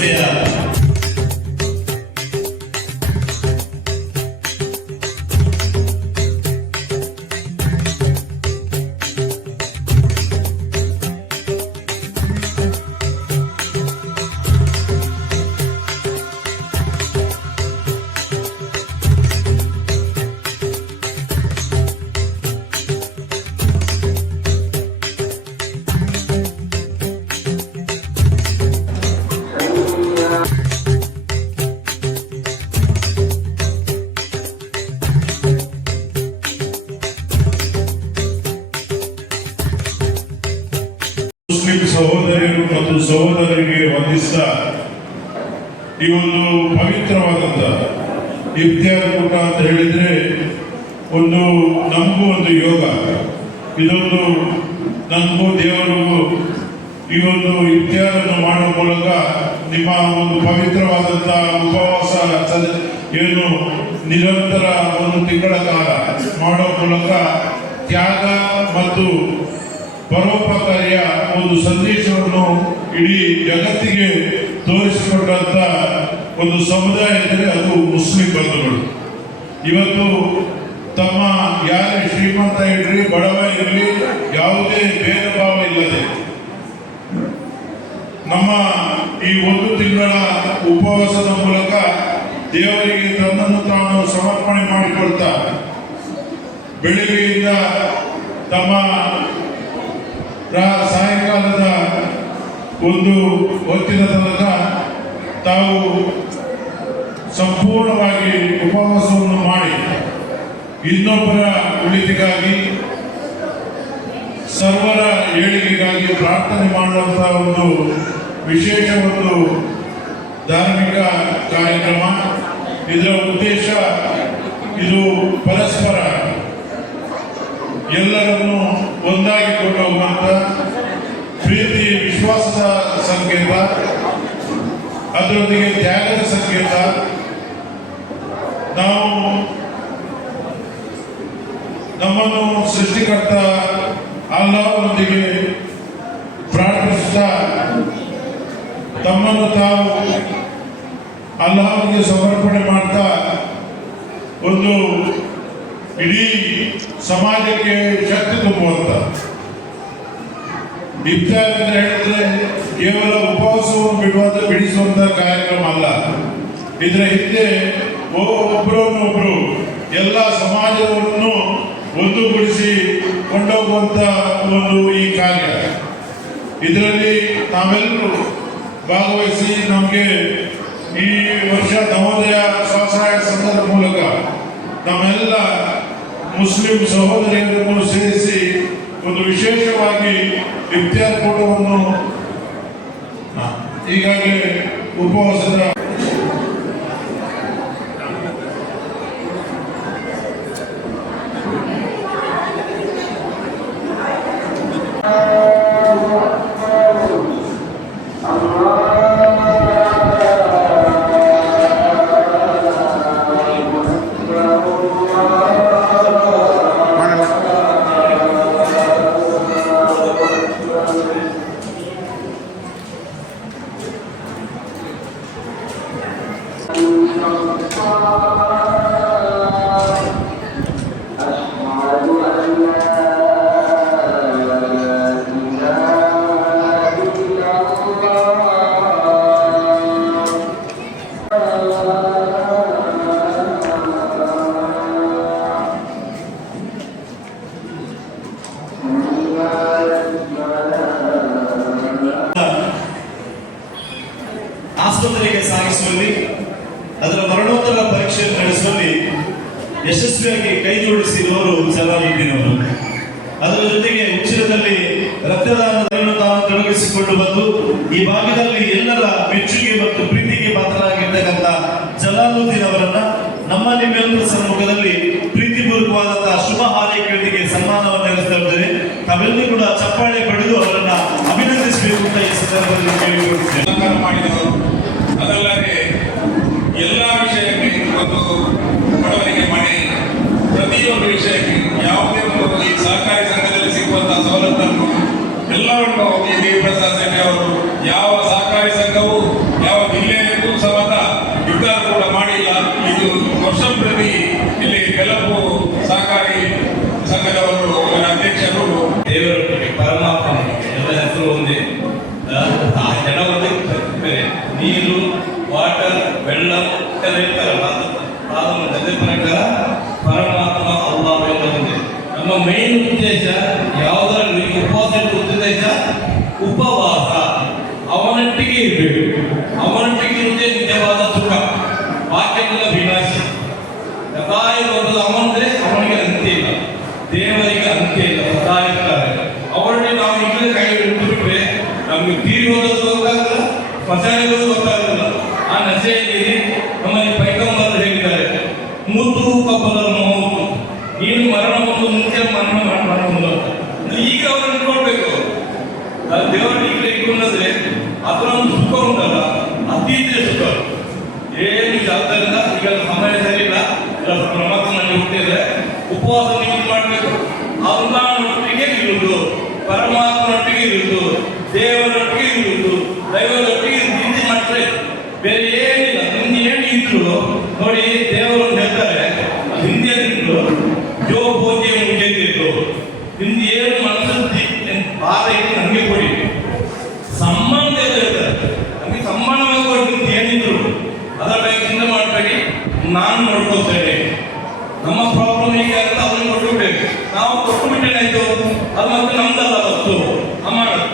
ಸಭೆಯ ಮುಸ್ಲಿಂ ಸಹೋದರಿಯರು ಮತ್ತು ಸಹೋದರರಿಗೆ ವಂದಿಸಿದ ಈ ಒಂದು ಪವಿತ್ರವಾದಂಥ ಇಫ್ತಿಯಾರ್ ಕೂಟ ಅಂತ ಹೇಳಿದರೆ ನಮಗೂ ಒಂದು ಯೋಗ, ಇದೊಂದು ನಮಗೂ ದೇವರಿಗೂ ಈ ಒಂದು ಇಫ್ತಿಯಾರನ್ನು ಮಾಡುವ ಮೂಲಕ ನಿಮ್ಮ ಒಂದು ಪವಿತ್ರವಾದಂಥ ಉಪವಾಸ ಏನು ನಿರಂತರ ಒಂದು ತಿಂಗಳ ಕಾಲ ಮಾಡುವ ಮೂಲಕ ತ್ಯಾಗ ಮತ್ತು ಪರೋಪಕಾರಿಯ ಒಂದು ಸಂದೇಶವನ್ನು ಇಡೀ ಜಗತ್ತಿಗೆ ತೋರಿಸಿಕೊಟ್ಟಂತ ಒಂದು ಸಮುದಾಯ ಇದ್ದರೆ ಅದು ಮುಸ್ಲಿಂ ಬಂಧುಗಳು. ಇವತ್ತು ತಮ್ಮ ಯಾರೇ ಶ್ರೀಮಂತ ಇರಲಿ ಬಡವ ಇರಲಿ ಯಾವುದೇ ಭೇದ ಭಾವ ಇಲ್ಲದೆ ನಮ್ಮ ಈ ಒಂದು ತಿಂಗಳ ಉಪವಾಸದ ಮೂಲಕ ದೇವರಿಗೆ ತನ್ನನ್ನು ತಾನು ಸಮರ್ಪಣೆ ಮಾಡಿಕೊಳ್ತಾ ಬೆಳಿಗ್ಗೆಯಿಂದ ತಮ್ಮ ಸಾಯಂಕಾಲದ ಒಂದು ಹೊತ್ತಿನ ತನಕ ತಾವು ಸಂಪೂರ್ಣವಾಗಿ ಉಪವಾಸವನ್ನು ಮಾಡಿ ಇನ್ನೊಬ್ಬರ ಉಳಿತಿಗಾಗಿ ಸರ್ವರ ಏಳಿಗೆಗಾಗಿ ಪ್ರಾರ್ಥನೆ ಮಾಡುವಂತಹ ಒಂದು ವಿಶೇಷ ಒಂದು ಧಾರ್ಮಿಕ ಕಾರ್ಯಕ್ರಮ. ಇದರ ಉದ್ದೇಶ ಇದು ಪರಸ್ಪರ ಎಲ್ಲರನ್ನು ಒಂದಾಗಿ ಕೊಂಡೋಗುವಂತ ಪ್ರೀತಿ ವಿಶ್ವಾಸದ ಸಂಕೇತ, ಅದರೊಂದಿಗೆ ತ್ಯಾಗದ ಸಂಕೇತ. ನಾವು ನಮ್ಮನ್ನು ಸೃಷ್ಟಿಕರ್ತ ಅಲ್ಲಾಹನೊಂದಿಗೆ ಪ್ರಾರ್ಥಿಸುತ್ತಾ ತಮ್ಮನ್ನು ತಾವು ಅಲ್ಲಾಹನಿಗೆ ಸಮರ್ಪಣೆ ಮಾಡ್ತಾ ಒಂದು ಇಡೀ ಸಮಾಜಕ್ಕೆ ಶಕ್ತಿ ತುಂಬುವಂತ ಇಫ್ತಾರ್ ಅಂತ ಹೇಳಿದ್ರೆ ಕೇವಲ ಉಪವಾಸವನ್ನು ಬಿಡಿಸುವಂತ ಕಾರ್ಯಕ್ರಮ ಅಲ್ಲ. ಇದರ ಹಿಂದೆ ಒಬ್ಬರನ್ನೊಬ್ರು ಎಲ್ಲ ಸಮಾಜವನ್ನು ಒಂದುಗೂಡಿಸಿ ಕೊಂಡೋಗುವಂತ ಒಂದು ಈ ಕಾರ್ಯ. ಇದರಲ್ಲಿ ನಾವೆಲ್ಲರೂ ಭಾಗವಹಿಸಿ ನಮಗೆ ಈ ವರ್ಷ ನವೋದಯ ಸ್ವಸಹಾಯ ಸಂಘದ ಮೂಲಕ ನಮ್ಮೆಲ್ಲ ಮುಸ್ಲಿಂ ಸಹೋದರಿಯರನ್ನು ಸೇರಿಸಿ ಒಂದು ವಿಶೇಷವಾಗಿ ಇಫ್ತಿಯಾರ್ ಕೂಟವನ್ನು ಈಗಾಗಲೇ ಉಪವಾಸದ ಆಸ್ಪತ್ರೆಗೆ ಸಾಗಿಸುವಲ್ಲಿ, ಅದರ ಮರಣೋತ್ತರ ಪರೀಕ್ಷೆ ನಡೆಸುವಲ್ಲಿ ಯಶಸ್ವಿಯಾಗಿ ಕೈ ಜೋಡಿಸಿದವರು ಜಲಾಲುದ್ದೀನ್ ಅವರು. ಅದರ ಜೊತೆಗೆ ಉಚ್ಚಿರದಲ್ಲಿ ರಕ್ತದಾನವನ್ನು ತಾನು ತೊಡಗಿಸಿಕೊಂಡು ಬಂದು ಈ ಭಾಗದಲ್ಲಿ ಎಲ್ಲರ ಮೆಚ್ಚುಗೆ ಮತ್ತು ಪ್ರೀತಿಗೆ ಪಾತ್ರರಾಗಿರ್ತಕ್ಕಂಥ ಜಲಾಲುದ್ದೀನ್ ಅವರನ್ನ ನಮ್ಮ ನಿಮ್ಮೆಲ್ಲರ ಸಮ್ಮುಖದಲ್ಲಿ ಪ್ರೀತಿಪೂರ್ವಕವಾದಂತಹ ಶುಭ ಹಾರೈಕೆಯೊಂದಿಗೆ ಸನ್ಮಾನವನ್ನು ನಡೆಸ್ತಾ ಇದ್ದೇವೆ. ತಾವೆಲ್ಲರೂ ಕೂಡ ಚಪ್ಪಾಳೆ ಪಡೆದು ಅವರನ್ನ ಅಭಿನಂದಿಸಬೇಕು ಅಂತ ಈ ಸಂದರ್ಭದಲ್ಲಿ ಕೇಳಿಕೊಳ್ಳುತ್ತೇವೆ. ಅದಲ್ಲದೆ ಎಲ್ಲ ವಿಷಯಕ್ಕೆ ಒಂದು ಬಡವರಿಗೆ ಮನೆ, ಪ್ರತಿಯೊಂದು ವಿಷಯಕ್ಕೆ ಯಾವುದೇ ಒಂದು ಈ ಸಹಕಾರಿ ಸಂಘದಲ್ಲಿ ಸಿಗುವಂತಹ ಸವಲತ್ತನ್ನು ಎಲ್ಲವನ್ನು ಈ ದೇವಪ್ರಸಾದ್ ಶೆಟ್ಟಿ ಅವರು ಯಾವ ಸಹಕಾರಿ ಸಂಘವು ಯಾವ ಎಲ್ಲ ಹೇಳ್ತಾರಲ್ಲ ಅದನ್ನು ಅದೇ ಪ್ರಕಾರ ಪರಮಾತ್ಮ ಅಲ್ಲಾಹ್ ಎಂಬುದೇ ನಮ್ಮ ಮೇನ್ ಉದ್ದೇಶ. ಯಾವುದರಲ್ಲಿ ಉಪವಾಸ ಉದ್ದೇಶ? ಉಪವಾಸ. ಅವನೊಟ್ಟಿಗೆ ಇರಬೇಕು. ಅವನೊಟ್ಟಿಗೆ ಇರುವುದೇ ನಿಜವಾದ ಸುಖ. ವಾಕ್ಯಗಳ ವಿನಾಶಿ ಸದಾಯ ಬರುವುದು ಅವನಂದ್ರೆ ಅವನಿಗೆ ಅಂತ್ಯ ಇಲ್ಲ, ದೇವರಿಗೆ ಅಂತ್ಯ ಇಲ್ಲ, ಸದಾ ಇರ್ತಾರೆ. ಅವರೊಟ್ಟಿಗೆ ನಾವು ಈಗಲೇ ಕೈ ಹಿಡಿದು ಬಿಟ್ರೆ ನಮಗೆ ತೀರಿ ಹೋಗೋದು ಗೊತ್ತಾಗಲ್ಲ, ಸ್ಮಶಾನಗಳು ಗೊತ್ತಾಗಲ್ಲ. ಆ ನಶೆಯಲ್ಲಿ ನಮ್ಮಲ್ಲಿ ಪೈಗಂಬರ್ ಹೇಳಿದ್ದಾರೆ, ಮೂತು ಕಬ್ಬಲ ಮೌತು, ನೀನು ಮರಣ ಒಂದು ಮುಂಚೆ ಮರಣ ಒಂದು. ಈಗ ಅವರನ್ನು ಇಟ್ಕೊಳ್ಬೇಕು. ದೇವರನ್ನು ಈಗಲೇ ಇಟ್ಕೊಂಡ್ರೆ ಅದರ ಒಂದು ಸುಖ ಉಂಟಲ್ಲ, ಅತೀತ ಸುಖ. ಏನು ಆದ್ದರಿಂದ ಈಗ ಸಮಯ ಸರಿ ಇಲ್ಲ, ಪ್ರಮೋದನಲ್ಲಿ ಹುಟ್ಟಿದ್ರೆ ಉಪವಾಸ ನೀವು ಮಾಡಬೇಕು. ಅಲ್ಲಾಹನೊಟ್ಟಿಗೆ ಇರುವುದು, ಪರಮಾತ್ಮನೊಟ್ಟಿಗೆ ಇರುವುದು, ದೇವರೊಟ್ಟಿಗೆ ಇರುವುದು, ದೈವದೊಟ್ಟಿಗೆ ನಿಂದಿ ಮಾಡ್ತಾರೆ. ಬೇರೆ ಏನಿಲ್ಲ. ನಿಂದು ಏನು ಇದ್ರು ನೋಡಿ, ದೇವರು ಹೇಳ್ತಾರೆ ಹಿಂದಿಯಲ್ಲಿದ್ದು ಜೋ ಪೂಜೆ ಮುಗಿದಿದ್ದು ನಿಮ್ದು ಏನು ಮನಸ್ಸು ಭಾರ ಇಟ್ಟು ನಮಗೆ ಕೊಡಿ. ಸಂಬಂಧ ಹೇಳ್ತಾರೆ, ನಮಗೆ ಸಂಬಂಧವಾಗಿ ಕೊಡಿ. ನಿಮ್ದು ಏನಿದ್ರು ಅದರ ಬಗ್ಗೆ ಚಿಂತೆ ಮಾಡಬೇಡಿ, ನಾನು ನೋಡ್ಕೊಳ್ತೇನೆ. ನಮ್ಮ ಪ್ರಾಬ್ಲಮ್ ಈಗ ಅಂತ ಅವ್ರಿಗೆ ಕೊಟ್ಟುಬಿಡ್ಬೇಕು. ನಾವು ಕೊಟ್ಟುಬಿಟ್ಟೇನಾಯ್ತು, ಅದು ಮತ್ತೆ ನಮ್ದಲ್ಲ ವಸ್ತು ಮಾಡೋದು.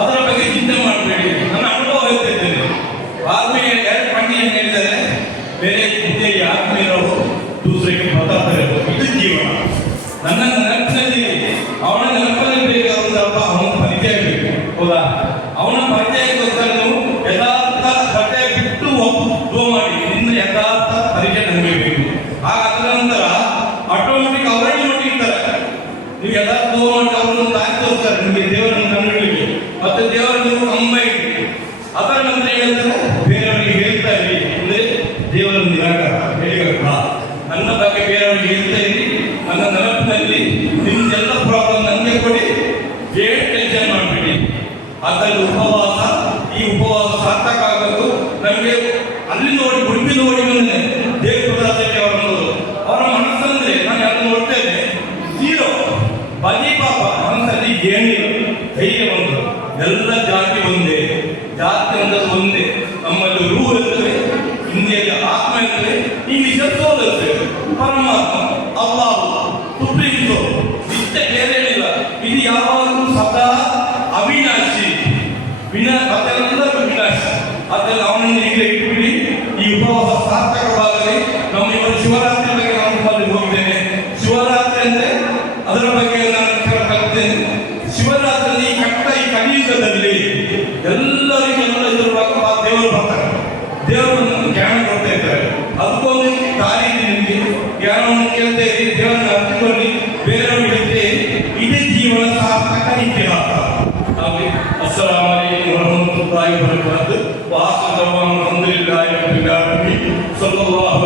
ಅದರ ಬಗ್ಗೆ ಚಿಂತೆ ಮಾಡಬೇಡಿ. ನನ್ನ ಅನುಭವ ಹೇಳ್ತಿದ್ದೇನೆ. ಆದ್ಮೇಲೆ ಎರಡು ಪಂಡಿತ ಹೇಳಿದ್ದಾರೆ, ಬೇರೆ ವಿದ್ಯೆ ಆದ್ಮೇಲೆ ದೂಸರಿಗೆ ಬರ್ತಾರೆ. ಇದು ಜೀವನ. ನನ್ನ ನೆನಪಿನಲ್ಲಿ ಅವನ ನೆನಪಲ್ಲಿ ಬೇಕಾದಂತಪ್ಪ ಅವನ ಪರಿಚಯ ಬೇಕು. ಹೌದಾ? ಅವನ ಪರಿಚಯಕ್ಕೋಸ್ಕರ ನೀವು ಯಥಾರ್ಥ ಕಥೆ ಬಿಟ್ಟು ದೋ ಮಾಡಿ. ನಿನ್ನ ಯಥಾರ್ಥ ಪರಿಚಯ ನಮಗೆ ಬೇಕು. ಅದರ ನಂತರ ಆಟೋಮೆಟಿಕ್ ಅವರನ್ನು ನೋಡಿರ್ತಾರೆ. ನೀವು ಯಥಾರ್ಥ ದೋ ಮಾಡಿ ಅವರನ್ನು ದಾರಿ ತೋರಿಸ್ತಾರೆ ನಿಮಗೆ ದೇವರನ್ನು ಕಂಡುಹಿಡಿಯಬೇಕು. ಮತ್ತೆ ದೇವರನ್ನು ಕಂಬೈರಿ. ಅದರ ನಂತರ ಹೇಳ್ತಾರೆ, ಬೇರೆಯವರಿಗೆ ಹೇಳ್ತಾ ಇರಿ ಅಂದ್ರೆ ದೇವರ ನಿರಾಕಾರ ಹೇಳಿಕ. ನನ್ನ ಬಗ್ಗೆ ಬೇರೆಯವರಿಗೆ ಹೇಳ್ತಾ ಇರಿ. ನನ್ನ ನೆನಪಿನಲ್ಲಿ ನಿಮ್ದೆಲ್ಲ ಪ್ರಾಬ್ಲಮ್ ನನಗೆ ಕೊಡಿ, ಏನು ಟೆನ್ಷನ್ ಮಾಡಬೇಡಿ. ಅದರಲ್ಲಿ ಉಪವಾಸ, ಈ ಉಪವಾಸ ಸಾರ್ಥಕ ಆಗಬೇಕು. ನಮಗೆ ಅಲ್ಲಿ ನೋಡಿ ಉಡುಪಿ ನೋಡಿ ಬಂದೇ ದೇವಪ್ರಸಾದಕ್ಕೆ ಅವರ ಮನಸ್ಸಂದ್ರೆ ನಾನು ಅದನ್ನು ನೋಡ್ತೇನೆ, ಜೀರೋ ಬಲಿ ಪಾಪ. ಮನಸ್ಸಲ್ಲಿ ಏನಿಲ್ಲ, ಧೈರ್ಯ ಬಂದು ಎಲ್ಲ ಜಾತಿ ಒಂದೇ, ಜಾತಿ ಅನ್ನೋದು ಒಂದೇ. ನಮ್ಮಲ್ಲಿ ರೂಹ ಇರ್ತದೆ, ಹಿಂದಿಯಲ್ಲಿ ಆತ್ಮ ಇರ್ತದೆ, ಇಂಗ್ಲಿಷಲ್ಲಿ ಸೋಲ್ ಇರ್ತದೆ. ಪರಮಾತ್ಮ ಅಲ್ಲಾಹ್ ಸುಪ್ರೀಂ ಸೋಲ್ ಇಷ್ಟೇ, ಬೇರೆ ಏನಿಲ್ಲ. ಇದು ಯಾವಾಗಲೂ ಸದಾ ಅವಿನಾಶಿ. ಅದೆಲ್ಲ ವಿನಾಶಿ. ಅದೆಲ್ಲ ಅವನನ್ನು ಈಗ ಇಟ್ಬಿಡಿ. ಈ ಉಪವಾಸ ಸಾರ್ಥಕವಾಗಲಿ. ನಮ್ಮ ಇವರು ಶಿವರಾತ್ರಿ ಬಗ್ಗೆ ನಾನು ನಿಮ್ಮಲ್ಲಿ ಹೋಗಿದ್ದೇನೆ. ಶಿವರಾತ್ರಿ ಅಂದ್ರೆ ಅದರ ಬಗ್ಗೆ ನಾನು ಕಲಿತೇನೆ. ಶಿವರಾತ್ರಿ ಈ ಕಲಿಯುಗದಲ್ಲಿ ಎಲ್ಲರಿಗೂ ಎಲ್ಲ ಇದ್ರ ಬಗ್ಗೆ ದೇವರು ಬರ್ತಾರೆ. ದೇವರು ಜ್ಞಾನ ಕೊಡ್ತಾ ಇದ್ದಾರೆ. ಅದಕ್ಕೊಂದು ದಾರಿ ಇದೆ ನಿಮಗೆ. ಜ್ಞಾನವನ್ನು ಕೇಳ್ತಾ ಇರಿ, ದೇವರನ್ನ ಅರ್ಥಿಕೊಳ್ಳಿ, ಬೇರೆಯವ್ರಿಗೆ ಹೇಳ್ತೇ ಇದೇ ಜೀವನ ಸಾರ್ಥಕ ಇತಿಹಾಸ. ಅಸ್ಸಲಾಮು ಅಲೈಕುಂ ವರಹಮತುಲ್ಲಾಹಿ ವಬರಕಾತುಹು. ವಾಸದವಾನ್ ಅಲ್ಹಮ್ದುಲಿಲ್ಲಾಹಿ ರಬ್ಬಿಲ್ ಆಲಮೀನ್. ಸಲ್ಲಲ್ಲಾಹು